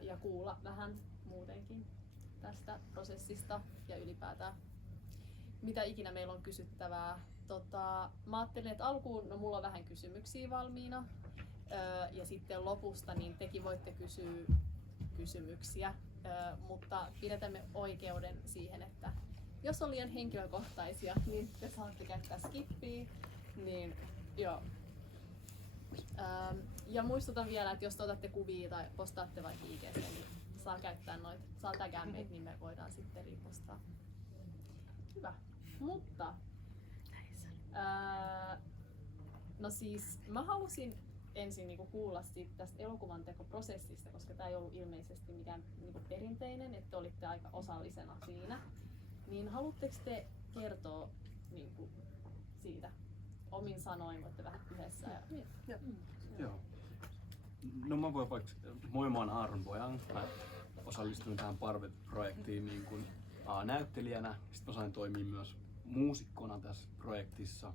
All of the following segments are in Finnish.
ja kuulla vähän muutenkin tästä prosessista ja ylipäätään mitä ikinä meillä on kysyttävää. Mä ajattelin, että alkuun mulla on vähän kysymyksiä valmiina ja sitten lopusta niin tekin voitte kysyä kysymyksiä, mutta pidätämme oikeuden siihen, että jos on liian henkilökohtaisia, niin te saatte käyttää skippiä. Niin, joo. Ja muistutan vielä, että jos otatte kuvia tai postaatte vaikka IG:ssä, niin saa käyttää noita, saa tagaa meitä, niin me voidaan sitten ripostaa. Hyvä. Mutta no siis mä halusin ensin niinku kuulla tästä elokuvan tekoprosessista, koska tämä ei ollut ilmeisesti mikään niinku perinteinen, että olitte aika osallisena siinä. Niin haluatteko te kertoa niinku siitä omin sanoin, voitte vähän yhdessä? Joo. No mä voin vaikka, moi mä oon Aaron Bojan, mä osallistuin tähän Parvet-projektiin niin kuin näyttelijänä, sitten mä sain toimia myös muusikkona tässä projektissa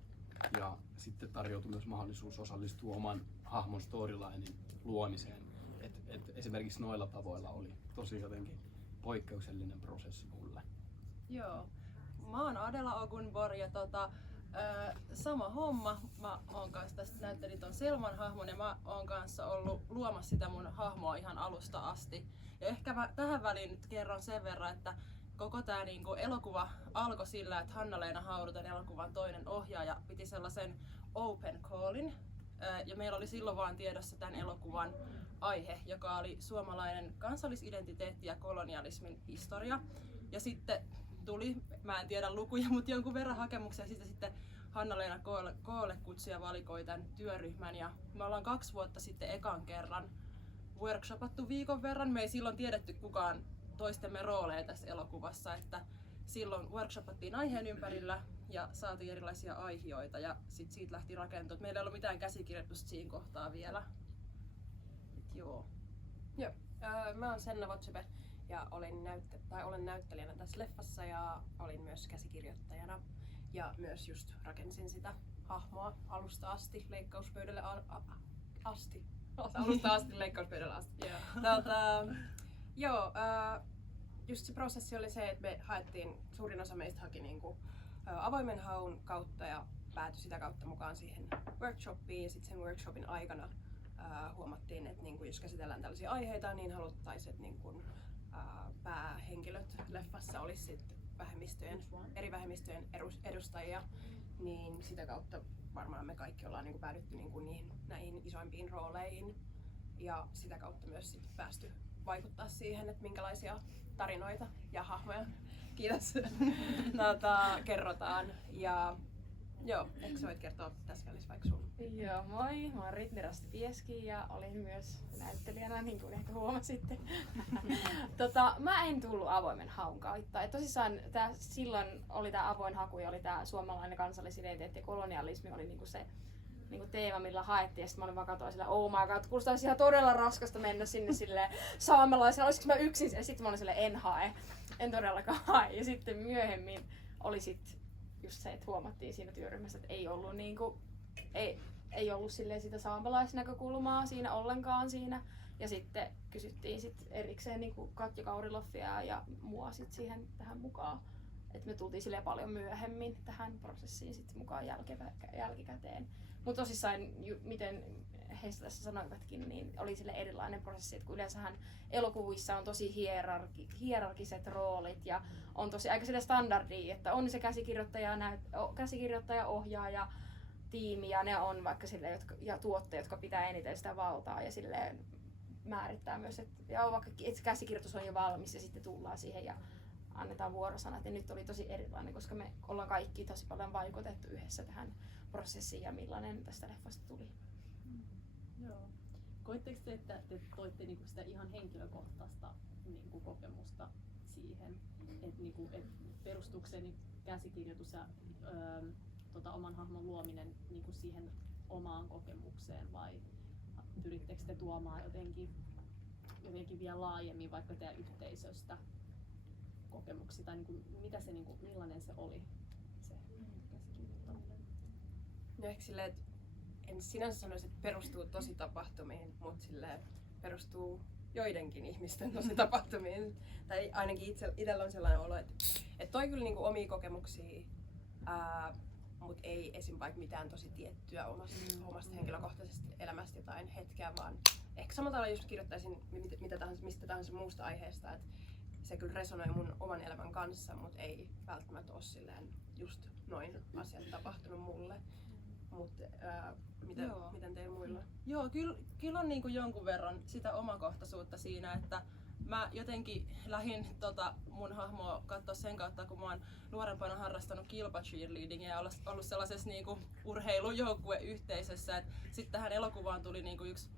ja sitten tarjoutui myös mahdollisuus osallistua oman hahmon storylinein luomiseen. Et esimerkiksi noilla tavoilla oli tosi jotenkin poikkeuksellinen prosessi mulle. Joo, mä oon Adela Ogunborg ja sama homma. Mä oon kanssa tästä näyttelin ton Selman hahmon ja mä oon kanssa ollut luomassa sitä mun hahmoa ihan alusta asti. Ja ehkä mä tähän väliin nyt kerron sen verran, että koko tää niinku elokuva alkoi sillä, että Hanna-Leena Haurutan elokuvan toinen ohjaaja piti sellaisen open callin. Ja meillä oli silloin vaan tiedossa tämän elokuvan aihe, joka oli suomalainen kansallisidentiteetti ja kolonialismin historia. Ja sitten tuli, mä en tiedä lukuja, mutta jonkun verran hakemuksia. Sitten Hanna-Leena Koolle kutsuja valikoi tämän työryhmän. Ja me ollaan 2 vuotta sitten ekan kerran workshopattu viikon verran. Me ei silloin tiedetty kukaan toistemme rooleja tässä elokuvassa. Että silloin workshopattiin aiheen ympärillä ja saatiin erilaisia aihioita ja sitten siitä lähti rakentua. Meillä ei ollut mitään käsikirjoitusta siinä kohtaa vielä. Joo. Joo. Mä oon Senna Votsepe ja olen näyttelijänä tässä leffassa ja olin myös käsikirjoittajana ja myös just rakensin sitä hahmoa alusta asti leikkauspöydälle asti. Alusta asti leikkauspöydälle asti. Joo, just se prosessi oli se, että me haettiin, suurin osa meistä haki niinku avoimen haun kautta ja päätyi sitä kautta mukaan siihen workshopiin ja sitten sen workshopin aikana huomattiin, että niinku, jos käsitellään tällaisia aiheita, niin haluttaisiin, että niinku, päähenkilöt leffassa olisi sit eri vähemmistöjen edustajia, niin sitä kautta varmaan me kaikki ollaan niinku päädytty niinku näihin isoimpiin rooleihin ja sitä kautta myös sit päästy vaikuttaa siihen, että minkälaisia tarinoita ja hahmoja kerrotaan. Ja joo, eikö sä voit kertoa tässä välissä vaikka sun? Joo, moi. Mä oon Ritni Rasti-Pieski ja olin myös näyttelijänä, niin kuin ehkä huomasitte. Mä en tullut avoimen haun kautta. Et tosissaan silloin oli tää avoin haku ja oli tää suomalainen kansallisidentiteetti ja kolonialismi oli niinku se niinku teema, millä haettiin. Ja sit mä olin vaan katoa sillä, oh my god, kuulostaa ihan todella raskasta mennä sinne silleen saamelaisena. Olisiko mä yksin? Ja sitten mä olin silleen, en hae. En todellakaan hae. Ja sitten myöhemmin oli sit just se, että huomattiin siinä työryhmässä, että ei ollut niinku, ei ollut silleen sitä saamelaisnäkökulmaa siinä ollenkaan siinä. Ja sitten kysyttiin sit erikseen niinku Katja Kauriloffia ja mua sit siihen tähän mukaan. Et me tultiin silleen paljon myöhemmin tähän prosessiin sit mukaan jälkikäteen. Mutta tosissaan, miten heistä tässä sanoivatkin, niin oli sille erilainen prosessi, että kun yleensähän elokuvissa on tosi hierarkiset roolit ja on tosi aika sille standardia, että on se käsikirjoittaja, ohjaaja, tiimi ja ne on vaikka sille, ja tuottajat, jotka pitää eniten sitä valtaa ja silleen määrittää myös, että vaikka käsikirjoitus on jo valmis ja sitten tullaan siihen ja annetaan vuorosanat. Ja nyt oli tosi erilainen, koska me ollaan kaikki tosi paljon vaikutettu yhdessä tähän prosessiin ja millainen tästä leffasta tuli. Joo. Koitteko te, että te toitte niinku sitä ihan henkilökohtaista niinku kokemusta siihen, että niinku, perustuuko se käsikirjoitus ja oman hahmon luominen niinku siihen omaan kokemukseen vai pyrittekö te tuomaan jotenkin vielä laajemmin vaikka teidän yhteisöstä kokemuksia tai niinku, mitä se, niinku, millainen se oli se käsikirjoittaminen? No ehkä silleen, että en sinänsä sanoisi, että perustuu tosi tapahtumiin, mutta silleen perustuu joidenkin ihmisten tositapahtumiin. Tai ainakin itsellä on sellainen olo, että toi kyllä niinku omia kokemuksia, mutta ei esim. Vaikka mitään tosi tiettyä omasta henkilökohtaisesta elämästä jotain hetkeä, vaan ehkä samalla tavalla just kirjoittaisin mitä tahansa, mistä tahansa muusta aiheesta, että se kyllä resonoi mun oman elämän kanssa, mutta ei välttämättä ole silleen just noin asiat tapahtunut mulle. Miten teillä muilla? Joo, kyllä on niinku jonkun verran sitä omakohtaisuutta siinä, että mä jotenkin lähdin mun hahmoa katsoa sen kautta, kun mä oon nuorempana harrastanut kilpa-cheerleadingia ja ollut sellaisessa niinku urheilujoukkueyhteisössä. Sitten tähän elokuvaan tuli niinku yksi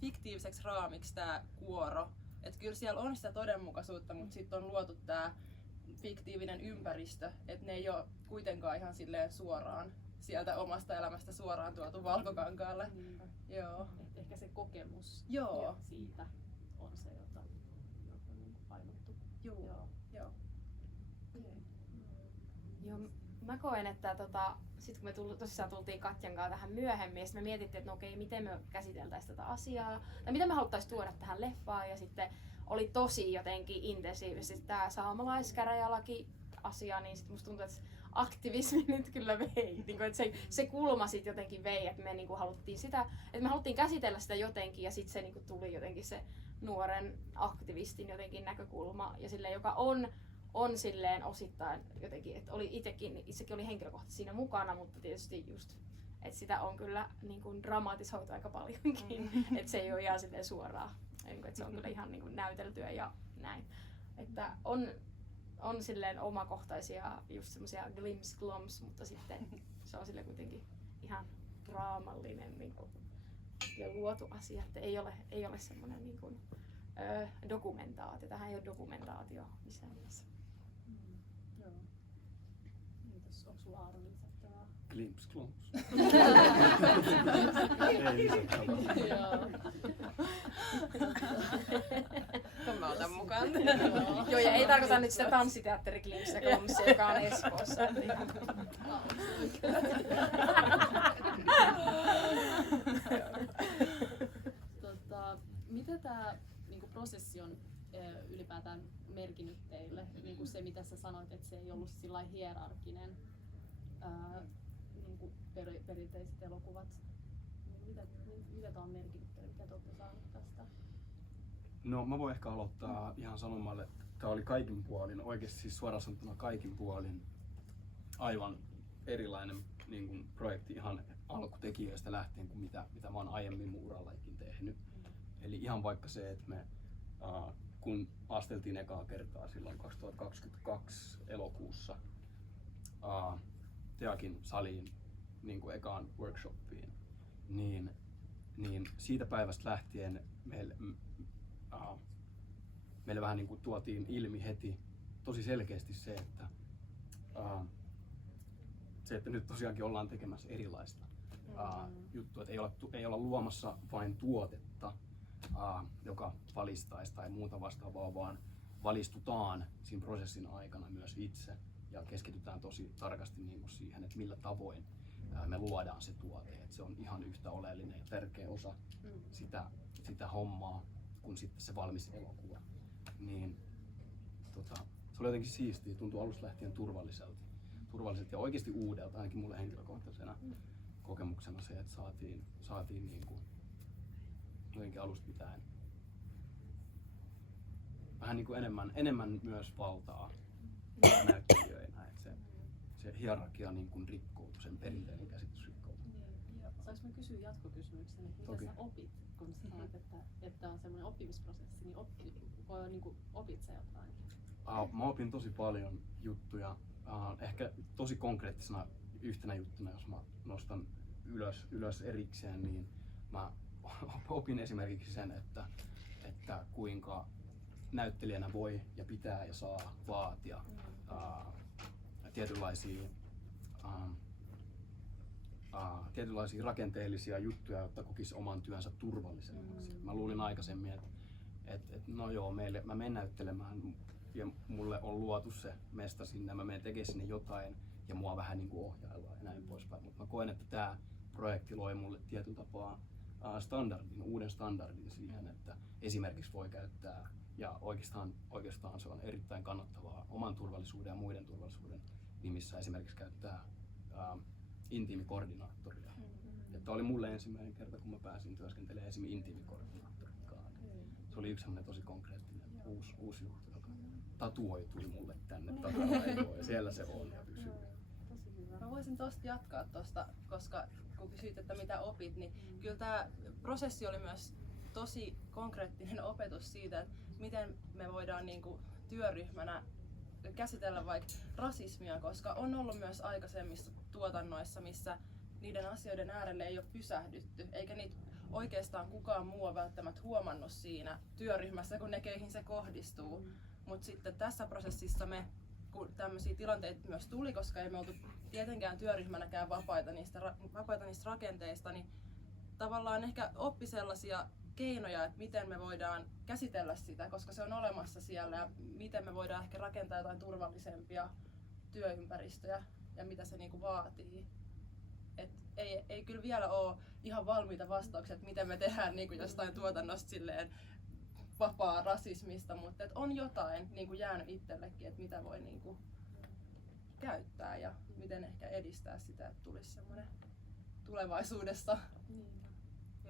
fiktiiviseksi raamiksi tää kuoro. Et kyllä siellä on sitä todenmukaisuutta, mutta sitten on luotu tää fiktiivinen ympäristö, että ne ei ole kuitenkaan ihan silleen suoraan sieltä omasta elämästä suoraan tuotu valkokankaalle. Joo. Et ehkä se kokemus Joo. siitä on se, jota niin painottu. Joo. Joo, mä koen, että sit kun me tosissaan tultiin Katjan kanssa tähän myöhemmin, ja me mietittiin, että no okei, miten me käsiteltäisiin tätä asiaa, tai mitä me haluttaisiin tuoda tähän leffaan, ja sitten oli tosi jotenkin intensiivisesti tämä saamelaiskäräjälaki-asia, niin sitten musta tuntuu, että aktivismi nyt kyllä vei, niin että se kulma sitten jotenkin vei, että me niinku haluttiin sitä, että me haluttiin käsitellä sitä jotenkin, ja sitten se niinku tuli jotenkin se nuoren aktivistin jotenkin näkökulma, ja silleen, joka on silleen osittain jotenkin, että oli itsekin oli henkilökohtaisesti siinä mukana, mutta tietysti just, että sitä on kyllä niin kuin dramatisoitu aika paljonkin, että se ei ole ihan silleen suoraan, että se on kyllä ihan niin kuin näyteltyä ja näin. Että on silleen omakohtaisia just semmoisia glimpse-glomps, mutta sitten se on silleen kuitenkin ihan draamallinen niin kuin, ja luotu asia, että ei ole semmoinen niin kuin, dokumentaatio. Tähän ei ole dokumentaatio missään mielessä. Joo. Mitäs, onko sulla Aaron lisättävää? Glimps, klumps. Mä otan mukaan. Joo, ja ei tarkoita nyt sitä tanssiteatteri Glimps ja Glomps, joka on Espoossa. Mitä tämä niinku prosessi on ylipäätään merkinnyt teille? Niinku se, mitä sä sanoit, että se ei ollut sillä hierarkinen, niinku perinteiset elokuvat. Mitä tämä on merkinnyt teille? Mitä te olette saaneet tästä? No mä voin ehkä aloittaa ihan sanomalla, että tämä oli kaikin puolin, oikeasti siis suoraan sanottuna kaikin puolin aivan erilainen niin kuin projekti ihan alkutekijöistä lähtien kuin mitä mä oon aiemmin mun uralla ikin tehnyt. Eli ihan vaikka se, että me kun asteltiin ekaa kertaa silloin 2022 elokuussa Teakin saliin niin kuin ekaan workshoppiin, niin siitä päivästä lähtien meille vähän niin kuin tuotiin ilmi heti tosi selkeästi se, että nyt tosiaankin ollaan tekemässä erilaista juttua, että ei olla luomassa vain tuotetta, joka valistaisi tai muuta vastaavaa, vaan valistutaan siinä prosessin aikana myös itse ja keskitytään tosi tarkasti niin kuin siihen, että millä tavoin me luodaan se tuote. Että se on ihan yhtä oleellinen ja tärkeä osa sitä hommaa kuin sitten se valmis elokuva. Niin, se oli jotenkin siistiä, tuntui alusta lähtien turvalliselta ja oikeasti uudelta, ainakin mulle henkilökohtaisena kokemuksena se, että saatiin niin kuin jotenkin alusta pitäen vähän niin kuin enemmän myös valtaa näyttelijöinä, että se hierarkia niin kuin rikkoutui, sen perinteinen käsitys rikkoutui. Saanko mä kysyä jatkokysymyksen, että mitä sä opit, kun sä sanoit, että on semmoinen oppimisprosessi, niin opit sä jotain? Mä opin tosi paljon juttuja, ehkä tosi konkreettisena yhtenä juttuna, jos mä nostan ylös erikseen, niin mä opin esimerkiksi sen, että kuinka näyttelijänä voi ja pitää ja saa vaatia tietynlaisia rakenteellisia juttuja, jotta kokisi oman työnsä turvallisemmaksi. Mä luulin aikaisemmin, että no joo, mä menen näyttelemään ja mulle on luotu se mesta sinne, mä menen tekemään sinne jotain ja mua vähän niin kuin ohjaillaan ja näin poispäin. Mutta mä koen, että tämä projekti loi mulle tietyllä tapaa uuden standardin siihen, että esimerkiksi voi käyttää, ja oikeastaan se on erittäin kannattavaa oman turvallisuuden ja muiden turvallisuuden nimissä esimerkiksi käyttää intiimikoordinaattoria. Että oli mulle ensimmäinen kerta, kun mä pääsin työskentelemään esimerkiksi intiimikoordinaattorikaan. Se oli yksi sellainen tosi konkreettinen uusi juttu, joka tatuoitui mulle tänne takaraivoon ja siellä se on ja pysyy. Mä voisin tosta jatkaa tosta, koska kun kysyit, että mitä opit, niin kyllä tämä prosessi oli myös tosi konkreettinen opetus siitä, että miten me voidaan niinku työryhmänä käsitellä vaikka rasismia, koska on ollut myös aikaisemmissa tuotannoissa, missä niiden asioiden äärelle ei ole pysähdytty, eikä niitä oikeastaan kukaan muu ole välttämättä huomannut siinä työryhmässä, kun ne keihin se kohdistuu. Mutta sitten tässä prosessissa kun tämmöisiä tilanteita myös tuli, koska ei me oltu tietenkään työryhmänäkään vapaita niistä rakenteista, niin tavallaan ehkä oppi sellaisia keinoja, että miten me voidaan käsitellä sitä, koska se on olemassa siellä, ja miten me voidaan ehkä rakentaa jotain turvallisempia työympäristöjä ja mitä se niinku vaatii. Et ei kyllä vielä ole ihan valmiita vastauksia, että miten me tehdään niinku jostain tuotannosta silleen vapaa rasismista, mutta et on jotain niinku jäänyt itsellekin, että mitä voi niinku käyttää ja miten ehkä edistää sitä, että tulisi semmoinen tulevaisuudessa.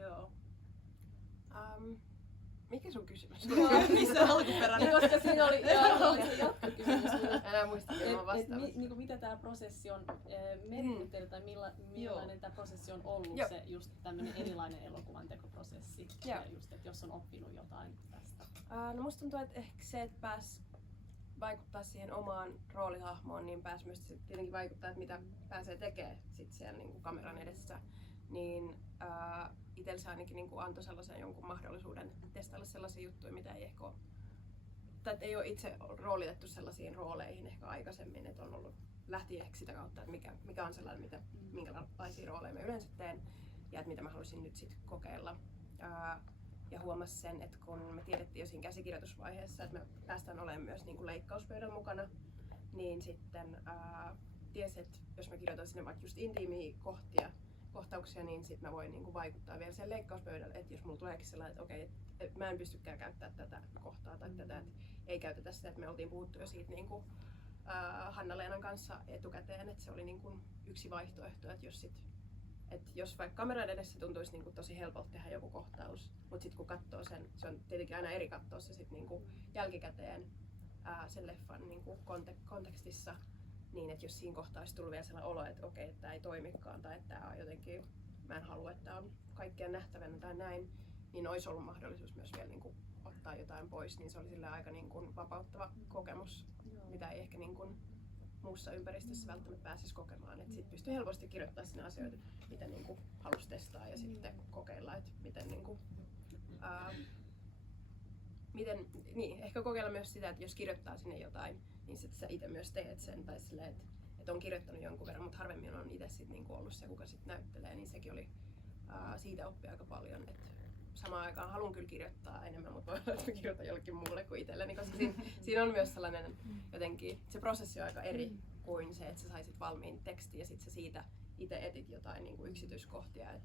Joo. Mikä sun kysymys? Missä alkuperäinen? Koska siinä oli se jatkokysymys. Enää muista, että mä vastaan. Niinku, mitä tämä prosessi on merkinnyt teille, tai millainen tämä prosessi on ollut, Joo. se just tämmöinen erilainen elokuvan tekoprosessi. Joo. Ja just, että jos on oppinut jotain tästä. No musta tuntuu, että ehkä se, että pääs vaikuttaa siihen omaan roolihahmoon, niin pääs myös tietenkin vaikuttaa, että mitä pääsee tekemään sit siellä niin kuin kameran edessä. Niin itsellä se ainakin niin kuin antoi sellaisen jonkun mahdollisuuden testailla sellaisia juttuja, mitä ei ehkä ole, tai ei ole itse roolitettu sellaisiin rooleihin ehkä aikaisemmin, että on ollut, lähti ehkä sitä kautta, että mikä on sellainen, minkälaisia rooleja mä yleensä teen ja että mitä mä haluaisin nyt sit kokeilla. Ja huomasin sen, että kun me tiedettiin jo siinä käsikirjoitusvaiheessa, että me päästään olemaan myös niin kuin leikkauspöydän mukana, niin sitten tiesi, että jos mä kirjoitan sinne vaikka just intiimiä kohtauksia, niin sitten mä voin niin kuin vaikuttaa vielä sen leikkauspöydälle, että jos mulla tuleekin sellainen, että okei, että mä en pystykään käyttämään tätä kohtaa tai tätä, että ei käytetä sitä, että me oltiin puhuttu jo siitä niin kuin, Hanna-Leenan kanssa etukäteen, että se oli niin kuin yksi vaihtoehto, että jos vaikka kameran edessä tuntuisi niin kuin tosi helpolta tehdä joku kohtaus, mutta sitten kun katsoo sen, se on tietenkin aina eri katsoa se sit niin kuin jälkikäteen sen leffan niin kuin kontekstissa, niin että jos siinä kohtaa olisi tullut vielä sellainen olo, että okei, että tämä ei toimikaan tai että tämä on jotenkin, mä en halua, että tämä on kaikkien nähtävänä tai näin, niin olisi ollut mahdollisuus myös vielä niin kuin ottaa jotain pois, niin se oli sillä aika niin kuin vapauttava kokemus, mitä ei ehkä niin kuin muussa ympäristössä välttämättä pääsisi kokemaan. Että sit pystyy helposti kirjoittamaan sinne asioita, mitä niin kuin halusi testaa ja sitten kokeilla, että miten niin kuin, ehkä kokeilla myös sitä, että jos kirjoittaa sinne jotain, niin sit sä itse myös teet sen, tai silleen, että on kirjoittanut jonkun verran, mutta harvemmin on itse sit niinku ollut se, kuka sit näyttelee, niin sekin oli siitä oppi aika paljon. Et samaan aikaan haluan kyllä kirjoittaa enemmän, mutta voi olla, että kirjoitan jollekin muulle kuin itselleni, koska siinä on myös sellainen jotenkin, se prosessi on aika eri kuin se, että sä saisit valmiin tekstin ja sit sä siitä itse etit jotain niinku yksityiskohtia. Et,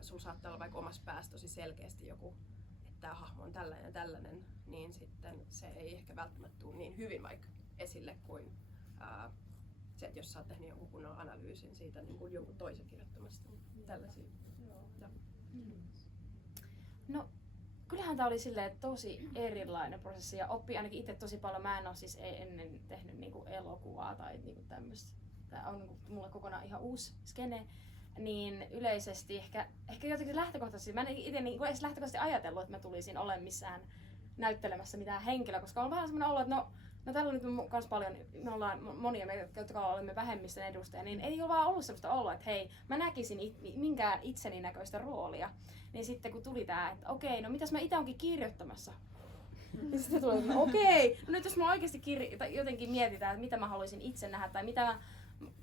sulla saattaa olla vaikka omassa päässä tosi selkeästi joku, että tämä hahmo on tällainen ja tällainen, niin sitten se ei ehkä välttämättä tule niin hyvin vaikka esille kuin se, että jos sä oot tehnyt jonkun kunnon analyysin siitä niin kuin jonkun toisen kirjoittamasta. Tällaisia. No, kyllähän tää oli silleen tosi erilainen prosessi ja oppi ainakin itse tosi paljon. Mä en ole siis ennen tehnyt niinku elokuvaa tai niinku tämmöistä. Tää on niinku mulle kokonaan ihan uusi skene. Niin yleisesti ehkä jotenkin lähtökohtaisesti, mä en itse niinku edes lähtökohtaisesti ajatellut, että mä tulisin olemaan missään näyttelemässä mitään henkilöä, koska on vähän semmoinen olo, että no täällä on nyt kans paljon, me ollaan monia meitä, jotka olemme vähemmistön edustajia, niin ei ole vaan ollut semmoista oloa, että hei, mä näkisin minkään itseni näköistä roolia. Niin sitten kun tuli tää, että okei, no mitäs mä itse onkin kirjoittamassa? Ja sitten tuli, että okei, no nyt jos mä oikeesti jotenkin mietitään, että mitä mä haluaisin itse nähdä tai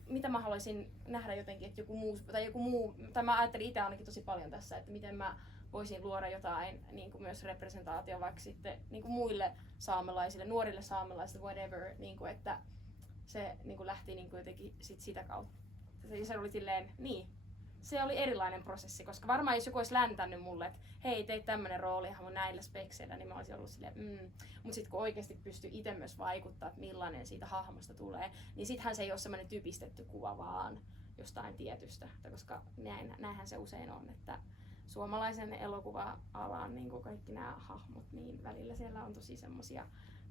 mitä mä haluaisin nähdä jotenkin, että joku muu, tai mä ajattelin itse ainakin tosi paljon tässä, että miten mä voisin luoda jotain niin kuin myös representaatio vaikka sitten niin kuin muille saamelaisille, nuorille saamelaisille, whatever, niin kuin, että se niin kuin lähti niin kuin jotenkin sitä kautta. Se oli silleen, niin, se oli erilainen prosessi, koska varmaan jos joku olisi läntänyt mulle, että hei, teit tämmönen roolihahmo näillä spekseillä, niin mä olisin ollut silleen, Mutta sitten kun oikeasti pystyy itse myös vaikuttaa, että millainen siitä hahmosta tulee, niin sittenhän se ei ole semmoinen typistetty kuva vaan jostain tietystä, koska näinhän se usein on, että suomalaisen elokuva-alan niin kuin kaikki nämä hahmot, niin välillä siellä on tosi semmosia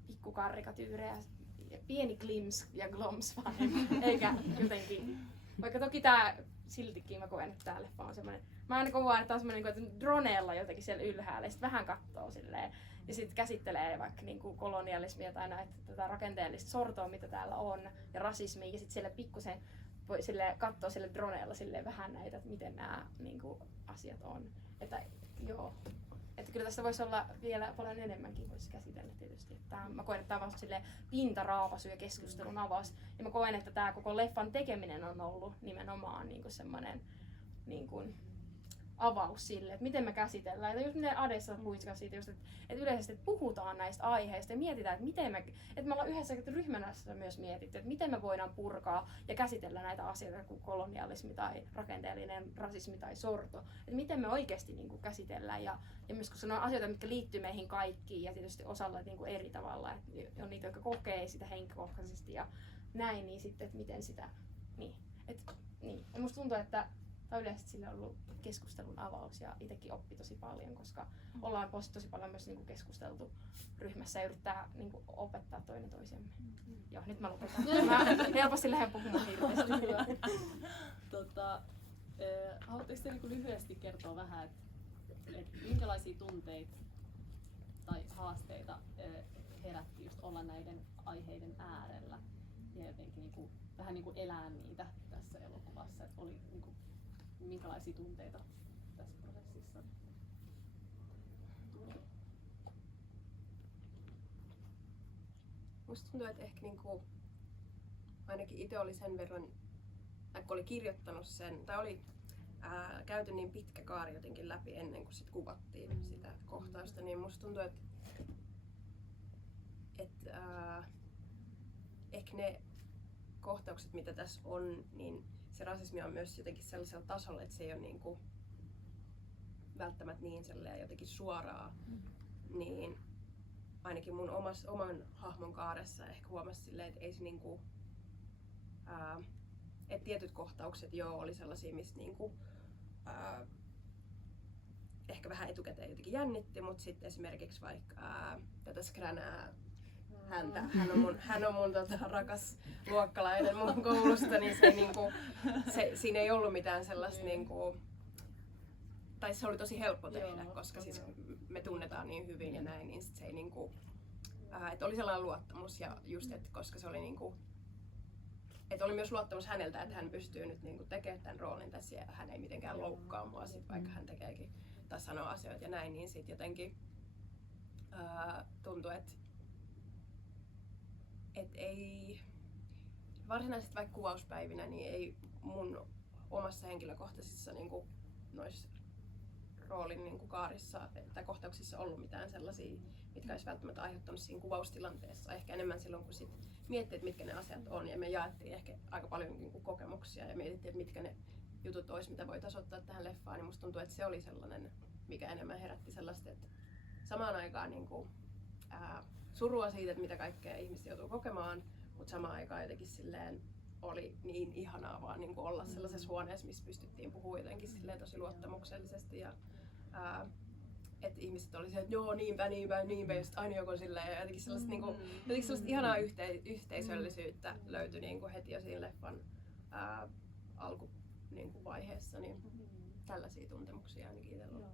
pikkukarikatyyrejä, pieni glims ja gloms vaan, eikä jotenkin, vaikka toki tää siltikin mä koen, että tää leffa on semmoinen, mä aina kuvaan, että tää on semmoinen, että droneella jotenkin siellä ylhäällä ja sit vähän kattoo silleen ja sit käsittelee vaikka niinku kolonialismia tai näitä tätä rakenteellista sortoa, mitä täällä on ja rasismia ja sit siellä pikkusen voi sille katsoa sille droneella sille vähän näitä, että miten nämä niinku asiat on. Että joo. Että kyllä tästä voisi olla vielä paljon enemmänkin voisi käsitellä tietysti. Mä koen, että tämä on vasta pintaraapaisu ja keskustelun avaus. Ja mä koen, että tämä koko leffan tekeminen on ollut nimenomaan niinku semmoinen niinku avaus sille, että miten me käsitellään. Ja just miten Adessa puhuitkaan siitä, just, että yleisesti että puhutaan näistä aiheista ja mietitään, että miten että me ollaan yhdessä ryhmänä myös mietitty, että miten me voidaan purkaa ja käsitellä näitä asioita kuin kolonialismi tai rakenteellinen rasismi tai sorto. Että miten me oikeasti niin kuin käsitellään ja myös koska ne on asioita, mitkä liittyy meihin kaikkiin ja tietysti osalla niin kuin eri tavalla. Että on niitä, jotka kokee sitä henkilökohtaisesti ja näin, niin sitten, että miten sitä, niin. Ja musta tuntuu, että tai yleisesti sillä on ollut keskustelun avaus ja itsekin oppi tosi paljon, koska ollaan tosi paljon myös niinku keskusteltu ryhmässä ja yrittää niinku opettaa toinen toisemme. Joo, nyt mä lopetan. Mä helposti lähden puhumaan hirveästi. Haluatteko te niinku lyhyesti kertoa vähän, että minkälaisia tunteita tai haasteita herätti just olla näiden aiheiden äärellä ja jotenkin niinku, vähän niinku elää niitä tässä elokuvassa, että oli niinku, minkälaisia tunteita tässä prosessissa tuli? Musta tuntuu, että ehkä niinku, ainakin itse oli sen verran, kun oli kirjoittanut sen, tai oli käyty niin pitkä kaari jotenkin läpi ennen kuin sit kuvattiin sitä kohtausta, niin musta tuntuu, että ehkä ne kohtaukset, mitä tässä on, niin se rasismi on myös jotenkin sellaisella tasolla, että se ei ole niinku välttämättä niin jotenkin suoraa, niin ainakin mun oman hahmon kaaressa ehkä huomasi silleen, että ei se niinku, että tietyt kohtaukset oli sellaisia, missä niinku, ehkä vähän etukäteen jotenkin jännitti, mutta sitten esimerkiksi vaikka tätä Skränää häntä. Hän on mun rakas luokkalainen mun koulusta, niin siinä ei ollut mitään sellaista niinku, tai se oli tosi helppo tehdä, koska siis me tunnetaan niin hyvin ja näin, niin sit se ei niinku, että oli sellainen luottamus ja just, että koska se oli niinku, että oli myös luottamus häneltä, että hän pystyy nyt niinku tekemään tämän roolin tässä ja hän ei mitenkään loukkaa mua sit, vaikka hän tekeekin tai sanoo asioita ja näin, niin sit jotenkin tuntui, että ei varsinaisesti vaikka kuvauspäivinä, niin ei mun omassa henkilökohtaisissa niinku, noissa roolin niinku, kaarissa tai kohtauksissa ollut mitään sellaisia, mitkä olisi välttämättä aiheuttanut siinä kuvaustilanteessa. Ehkä enemmän silloin, kun sit miettii, että mitkä ne asiat on, ja me jaettiin ehkä aika paljon niinku, kokemuksia ja mietittiin, että mitkä ne jutut olisi, mitä voitaisiin ottaa tähän leffaan, niin musta tuntuu, että se oli sellainen, mikä enemmän herätti sellaista, että samaan aikaan niinku, surua siitä, että mitä kaikkea ihmiset joutuu kokemaan, mutta samaan aikaan jotenkin silleen oli niin ihanaa vaan niin kuin olla sellaisessa huoneessa, missä pystyttiin puhumaan jotenkin silleen tosi luottamuksellisesti ja että ihmiset oli se, että joo niinpä ja sitten aina joku silleen ja jotenkin sellaista, niin kuin, jotenkin sellaista ihanaa yhteisöllisyyttä löytyi niin kuin heti jo siinä leffan alkuvaiheessa, niin tällaisia tuntemuksia ainakin itsellä on.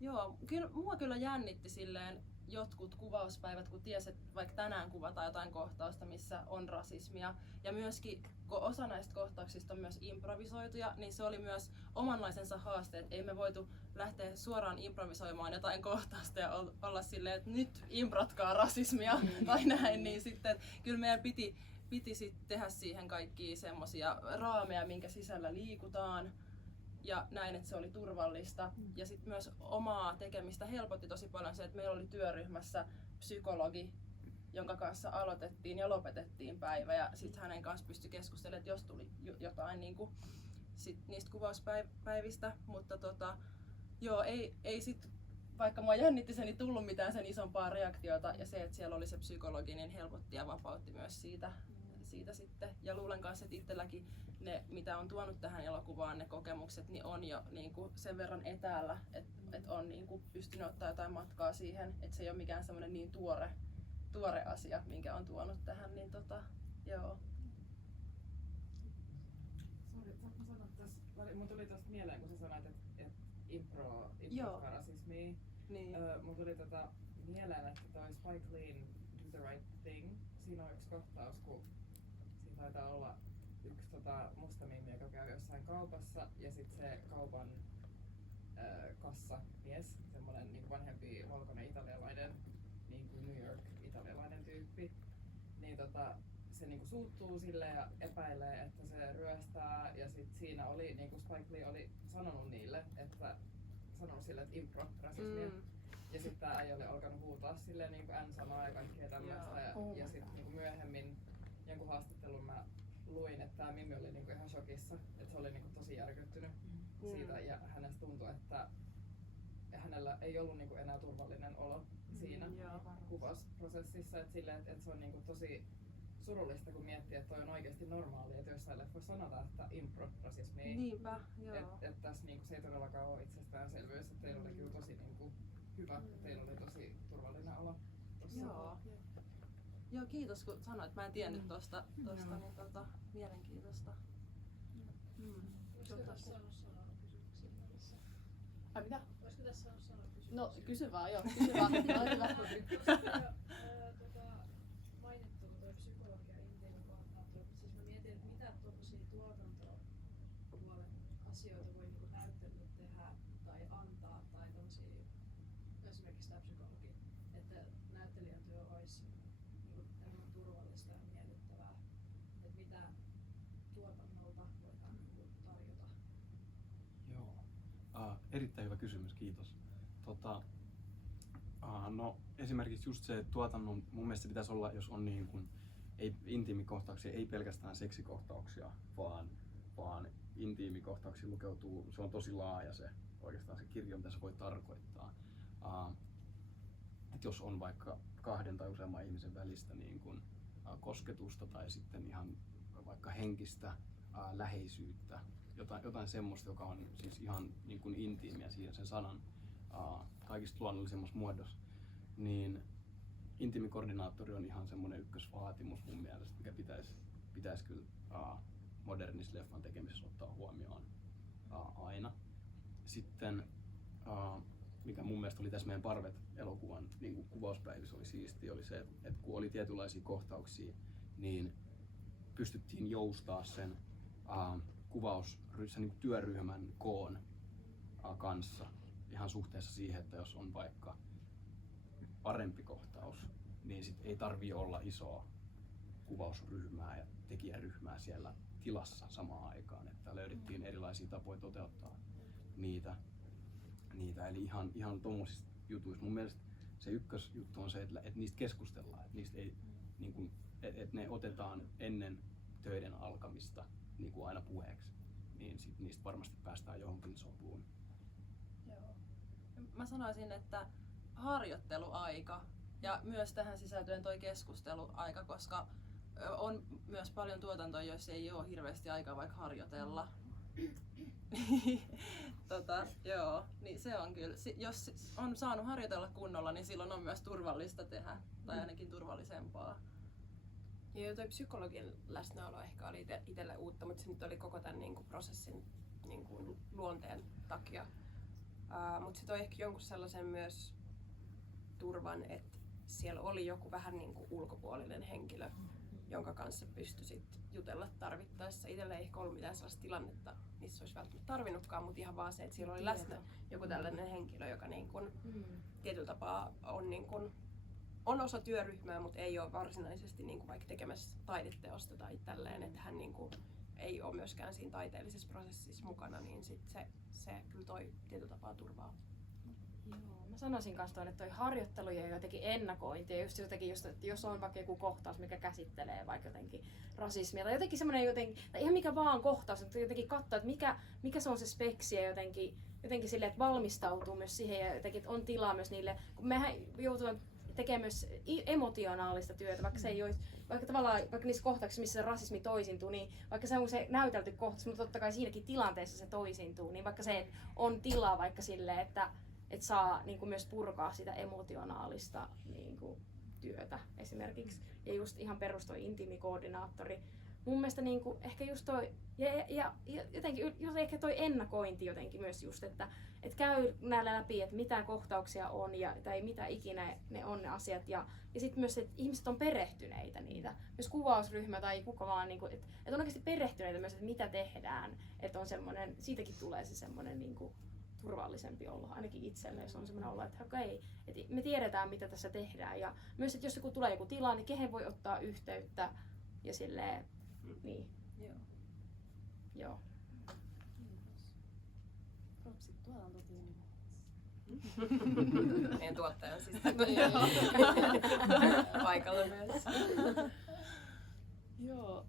Joo, mua kyllä jännitti silleen jotkut kuvauspäivät, kun tiesi, että vaikka tänään kuvataan jotain kohtausta, missä on rasismia. Ja myöskin, kun osa näistä kohtauksista on myös improvisoituja, niin se oli myös omanlaisensa haaste, että ei me voitu lähteä suoraan improvisoimaan jotain kohtausta ja olla silleen, että nyt improtkaa rasismia tai näin, niin sitten kyllä meidän piti sitten tehdä siihen kaikkia semmosia raameja, minkä sisällä liikutaan. Ja näin, että se oli turvallista. Ja sitten myös omaa tekemistä helpotti tosi paljon se, että meillä oli työryhmässä psykologi, jonka kanssa aloitettiin ja lopetettiin päivä. Ja sitten hänen kanssa pystyi keskustelemaan, että jos tuli jotain niin kuin niistä kuvauspäivistä, mutta joo, ei sit, vaikka mua jännitti se, niin tullut mitään sen isompaa reaktiota, ja se, että siellä oli se psykologi, niin helpotti ja vapautti myös siitä sitten. Ja luulen kanssa, että itselläkin ne, mitä on tuonut tähän elokuvaan, ne kokemukset, niin on jo niin kuin sen verran etäällä, että on niin kuin pystynyt ottaa jotain matkaa siihen, että se ei ole mikään semmoinen niin tuore asia, minkä on tuonut tähän, niin joo. Mun tuli tosta mieleen, kun sä sanoit, että impro Joo. rasismia. Niin. Mun tuli mieleen, että toi Spike Leen Do the Right Thing, siinä on yksi kohtaus, kun siinä taitaa olla yksi musta mimmi, joka käy jossain kaupassa, ja sit se kaupan kassamies, semmonen niin vanhempi valkoinen italialainen, niin kuin New York-italialainen tyyppi, niin se niinku suuttuu sille ja epäilee, että se ryöstää, ja sit siinä oli, niinku Spike Lee oli sanonut niille, että impro rasismia. Ja sitten tää äijä oli alkanut huutaa silleen niinku N-sanaa ja kaikkea tällaista. Ja sit niinku myöhemmin jonkun haastattelun mä luin, että tää Mimmi oli niinku ihan shokissa, että se oli niinku tosi järkyttynyt siitä, ja hänestä tuntui, että hänellä ei ollut niinku enää turvallinen olo siinä kuvausprosessissa, että se on niinku tosi surullista, kun miettii, että toi on oikeasti normaalia, että joissain leffoissa sanotaan, että impro-rasismi. Niinpä, joo. Että tässä niinku, se ei todellakaan ole itsestäänselvyys, että teillä oli kyllä tosi niinku, hyvä, että teillä oli tosi turvallinen olo tossa. Joo, kiitos kun sanoit, mä en tiennyt tosta niin mielenkiintoista. Voisiko tässä sanoa sanakysymyksiä välissä? Ai mitä? Voisiko tässä sanoa sanakysymyksiä? No kysy vaan, joo. Kysy vaan. No, hyvä. Mainittu tuo psykologia ja intiimikohtaanto. Siis mä mietin, että mitä tuollaisia tuotantopuolen asioita voi niinku näyttelijä tehdä tai antaa, tai tommosia, esimerkiksi tämä psykologi, että näyttelijän työ olisi niinku enemmän turvallista ja miellyttävää. Että mitä tuotannolta voidaan niinku tarjota. Joo. Erittäin hyvä kysymys, kiitos. No esimerkiksi just se tuotannon, mun mielestä se pitäisi olla, jos on niin kuin, ei intiimikohtauksia, ei pelkästään seksikohtauksia, vaan intiimikohtauksia lukeutuu, se on tosi laaja se oikeastaan se kirjo, mitä se voi tarkoittaa. Että jos on vaikka kahden tai useamman ihmisen välistä niin kuin, kosketusta tai sitten ihan vaikka henkistä läheisyyttä, jotain semmoista, joka on siis ihan niin kuin intiimiä siinä sen sanan kaikista luonnollisemmassa muodossa, niin intiimikoordinaattori on ihan semmoinen ykkösvaatimus mun mielestä, mikä pitäisi kyllä modernissa leffan tekemisessä ottaa huomioon aina. Sitten mikä mun mielestä oli tässä meidän Parvet-elokuvan niin kuin kuvauspäivissä oli siistiä, oli se, että kun oli tietynlaisia kohtauksia, niin pystyttiin joustaa sen niin kuin työryhmän koon kanssa ihan suhteessa siihen, että jos on vaikka parempi kohtaus, niin sit ei tarvii olla isoa kuvausryhmää ja tekijäryhmää siellä tilassa samaan aikaan, että löydettiin erilaisia tapoja toteuttaa niitä. Eli ihan tommosista jutuista. Mun mielestä se ykkösjuttu on se, että niistä keskustellaan, että niistä ei, niin kuin, että ne otetaan ennen töiden alkamista niin kuin aina puheeksi, niin sit niistä varmasti päästään johonkin sopuun. Joo. Mä sanoisin, että harjoitteluaika ja myös tähän sisältyen toi keskusteluaika, koska on myös paljon tuotantoja, joissa ei ole hirveästi aikaa vaikka harjoitella. Joo, niin se on kyllä. Jos on saanut harjoitella kunnolla, niin silloin on myös turvallista tehdä, tai ainakin turvallisempaa. Joo, toi psykologin läsnäolo ehkä oli itselle uutta, mutta se nyt oli koko tämän niin kuin, prosessin niin kuin, luonteen takia. Mutta se toi ehkä jonkun sellaisen myös turvan, että siellä oli joku vähän niin kuin ulkopuolinen henkilö, jonka kanssa pystyi sit jutella tarvittaessa. Itsellä ei ehkä ollut mitään sellaista tilannetta, missä olisi välttämättä tarvinnutkaan, mutta ihan vaan se, että siellä oli läsnä joku tällainen henkilö, joka niin kuin, tietyllä tapaa on, niin kuin, on osa työryhmää, mutta ei ole varsinaisesti niin kuin, vaikka tekemässä taideteosta tai tälleen, että hän niin kuin, ei ole myöskään siinä taiteellisessa prosessissa mukana, niin sit se kyllä toi tietyllä tapaa turvaa. Joo, mä sanoisin kanssa toi, että toi harjoittelu ja jotenkin ennakointi ja just jotenkin, että jos on vaikka joku kohtaus, mikä käsittelee vaikka jotenkin rasismia tai jotenkin semmoinen tai ihan mikä vaan kohtaus, että jotenkin katsoa, että mikä se on se speksi ja jotenkin silleen, että valmistautuu myös siihen ja jotenkin, että on tilaa myös niille, kun mehän joutuu tekemään myös emotionaalista työtä, vaikka se ei olisi, vaikka niissä kohtauksissa, missä se rasismi toisintuu, niin vaikka se on se näytelty kohtaus, mutta totta kai siinäkin tilanteessa se toisintuu, niin vaikka se on tilaa vaikka silleen, että saa niin kuin myös purkaa sitä emotionaalista niin kuin työtä esimerkiksi. Ja just ihan perustoi intiimikoordinaattori. Mun mielestä niin kuin ehkä just toi, ja jotenkin ehkä toi ennakointi jotenkin myös just, että käy näillä läpi, että mitä kohtauksia on tai mitä ikinä ne on ne asiat. Ja sitten myös, että ihmiset on perehtyneitä niitä. Myös kuvausryhmä tai kuka vaan, niin kuin, että on oikeasti perehtyneitä myös, että mitä tehdään. Että on semmoinen, siitäkin tulee se semmoinen niin kuin turvallisempi olla, ainakin itselle, jos on semmoinen olla, että okei, että me tiedetään mitä tässä tehdään. Ja myös, että jos tulee joku tilanne, niin kehen voi ottaa yhteyttä ja silleen, niin. Joo. Propsit tuotantotiimille. Meidän tuottajan siis paikalla myös. Joo,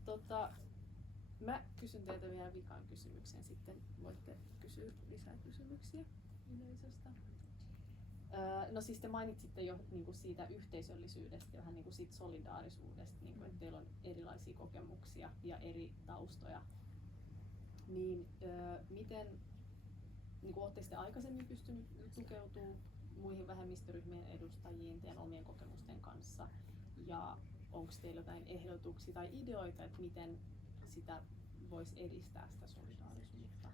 mä kysyn teiltä vielä vikan kysymyksen, sitten voitte kysyä lisää kysymyksiä yleisöstä. No siis te mainitsitte jo niinku siitä yhteisöllisyydestä ja vähän niinku siitä solidaarisuudesta, niinku, että teillä on erilaisia kokemuksia ja eri taustoja. Niin miten niinku, ootte sitten aikaisemmin pystynyt tukeutumaan muihin vähemmistöryhmien edustajiin teidän omien kokemusten kanssa? Ja onko teillä jotain ehdotuksia tai ideoita, että miten sitä voisi edistää sitä solidaarisuutta?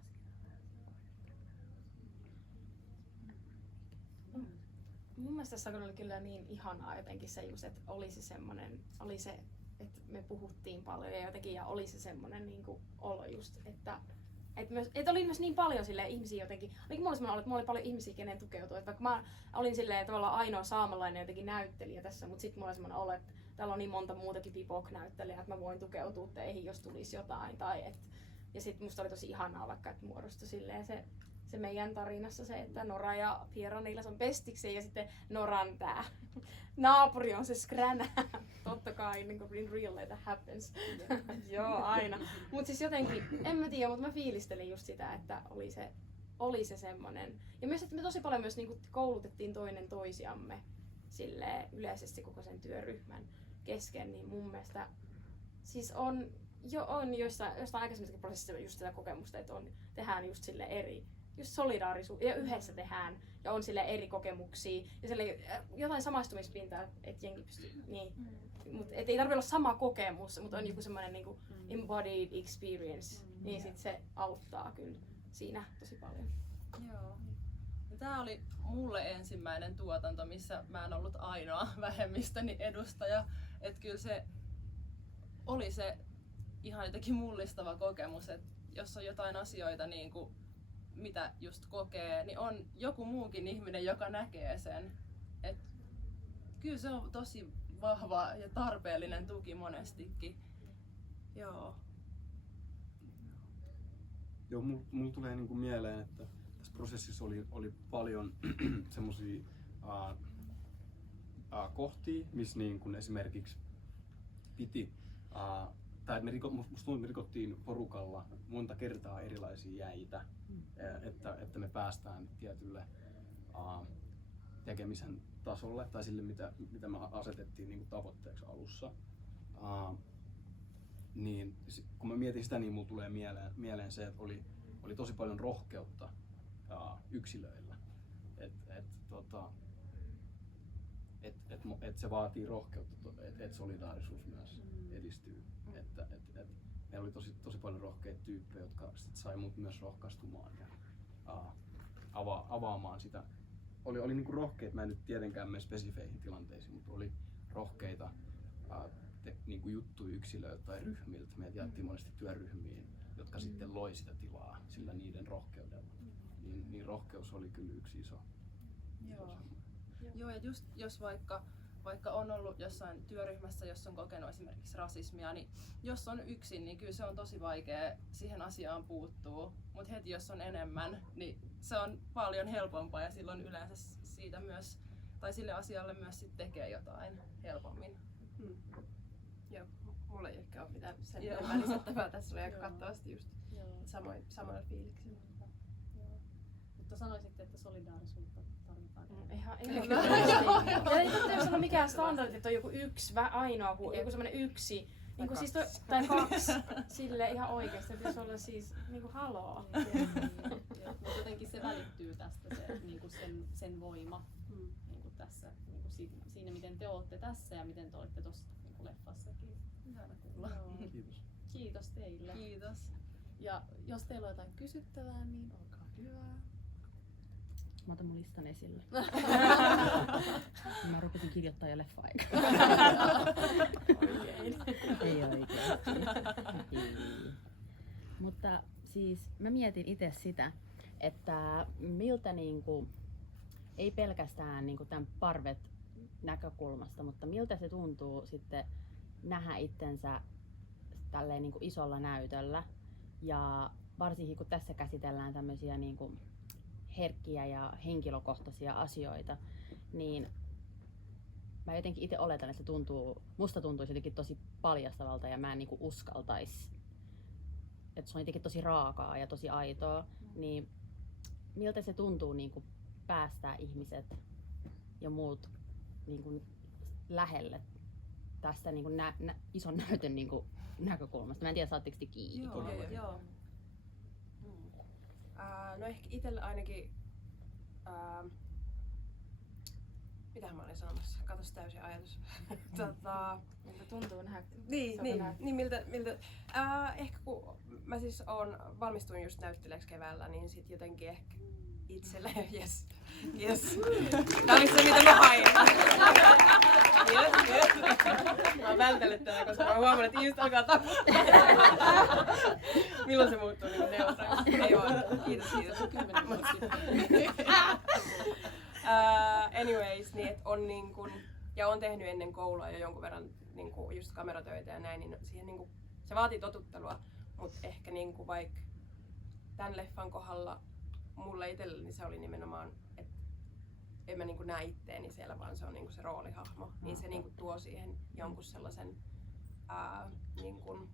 Mun mielestä tässä oli kyllä niin ihanaa jotenkin se just, että oli se, että me puhuttiin paljon ja jotenkin ja oli se semmoinen niinku olo just, että oli myös niin paljon silleen ihmisiä jotenkin, ainakin mulla oli semmoinen olo, että mulla oli paljon ihmisiä, kenen tukeutua, että vaikka mä olin silleen tavallaan ainoa saamelainen jotenkin näyttelijä tässä, mutta sitten mulla oli semmoinen olo, että täällä on niin monta muutakin BIPOC-näyttelijää, että mä voin tukeutua teihin, jos tulisi jotain. Ja sitten musta oli tosi ihanaa vaikka, että muodostui silleen se meidän tarinassa se, että Nora ja Piera niillä on pestikseen ja sitten Noran tää naapuri on se Skränä. Totta kai, niin kuin in real life that happens. Joo, aina. Mut siis jotenkin, en mä tiedä, mutta mä fiilistelin just sitä, että oli se semmonen. Ja myös, että me tosi paljon myös niinku koulutettiin toinen toisiamme silleen yleisesti koko sen työryhmän kesken, niin mun mielestä siis on jostain aikaisemmissakin prosessissa just sitä kokemusta, että tehdään just sille just solidaarisuus ja yhdessä tehdään ja on sille eri kokemuksia ja sille jotain samaistumispintaa, että jengi pystyy niin. Mut et ei tarvitse olla sama kokemus, mutta on joku semmoinen niinku embodied experience, niin sit se auttaa kyllä siinä tosi paljon. Joo. Ja tää oli mulle ensimmäinen tuotanto, missä mä en ollut ainoa vähemmistöni edustaja. Et kyllä se oli se ihan jotenkin mullistava kokemus, että jos on jotain asioita niin kuin mitä just kokee, niin on joku muukin ihminen, joka näkee sen. Et kyllä se on tosi vahva ja tarpeellinen tuki monestikin. Joo. Joo, mulla tulee niinku mieleen, että tässä prosessissa oli paljon semmosia kohtia, missä niin kun esimerkiksi piti tai musta me rikottiin porukalla monta kertaa erilaisia jäitä, että me päästään tietylle tekemisen tasolle tai sille, mitä me asetettiin niin kuin tavoitteeksi alussa. Niin, kun mä mietin sitä, niin mulla tulee mieleen se, että oli tosi paljon rohkeutta yksilöillä. Et se vaatii rohkeutta, että solidaarisuus myös edistyy. Meillä oli tosi paljon rohkeita tyyppejä, jotka sit sai mut myös rohkaistumaan ja avaamaan sitä. Oli niinku rohkeita, mä en nyt tietenkään mene spesifeihin tilanteisiin, mutta oli rohkeita niinku juttuja yksilöiltä tai ryhmiltä. Meitä jaettiin monesti työryhmiin, jotka sitten loi sitä tilaa sillä niiden rohkeudella. Niin rohkeus oli kyllä yksi iso. Joo, ja just jos vaikka on ollut jossain työryhmässä, jos on kokenut esimerkiksi rasismia, niin jos on yksin, niin kyllä se on tosi vaikea siihen asiaan puuttua. Mutta heti jos on enemmän, niin se on paljon helpompaa ja silloin yleensä siitä myös, tai sille asialle myös sit tekee jotain helpommin. Joo, mulla ei ehkä ole mitään sen Joo. enempää lisättävää. Tässä oli aika Joo. kattavasti just Joo. samoilla fiiliksillä. Joo. Mutta sanoisitte, että solidaarisuutta tarvitaan. Ihan ja ei pitäisi olla mikään standardi, että on joku yksi, ainoa, joku semmoinen yksi. Niin kuin siis tai kaksi, sille ihan oikeasti, pitäisi olla siis niinku haloo. Mutta jotenkin se välittyy tästä se, niinku sen voima niinku tässä, niinku siinä miten te olette tässä ja miten te olette tuossa niinku leffassakin. Ihana kuulla. Joo. Kiitos. Kiitos teille. Kiitos. Ja jos teillä on jotain kysyttävää, niin olkaa hyvä. Mä otan mun listan esille. Mä rupesin kirjoittaa jo leffa-aikaa. Ei oikeesti. Ei. Mutta siis mä mietin itse sitä, että miltä niinku, ei pelkästään niinku tämän parvet näkökulmasta, mutta miltä se tuntuu sitten nähdä itsensä tälleen niinku isolla näytöllä. Ja varsinkin kun tässä käsitellään tämmöisiä niinku herkkiä ja henkilökohtaisia asioita, niin mä jotenkin itse oletan, että musta tuntuisi jotenkin tosi paljastavalta ja mä en niinku uskaltais. Että se on jotenkin tosi raakaa ja tosi aitoa, niin miltä se tuntuu niinku päästää ihmiset ja muut niinku lähelle tästä niinku ison näytön niinku näkökulmasta. Mä en tiedä, saatteko te kiinni. Joo. No ehkä itselle ainakin, mitähän mä olin sanomassa? Katos täysin ajatus. Miltä tuntuu nähdä? Niin miltä ehkä kun mä siis valmistuin just näyttelijäksi keväällä, niin sit jotenkin ehkä itselle, yes. Tää oli se mitä mä hain. Yes. Mä oon vältellyt tätä, koska mä huomannut, että ihmiset alkaa taputtaa. Milloin se muuttuu niin neutraksi? Ei vaan. Kiitos. Anyways, niin et on niin kun, ja on tehnyt ennen koulua jo jonkun verran niin kun just kameratöitä ja näin, niin siihen niin kun, se vaatii totuttelua, mutta ehkä niin kun vaikka tämän leffan kohdalla mulle itselleni se oli nimenomaan, että en mä niin kun näe itteeni siellä, vaan se on niin kun se roolihahmo, niin se niin kun tuo siihen jonkun sellaisen niin kun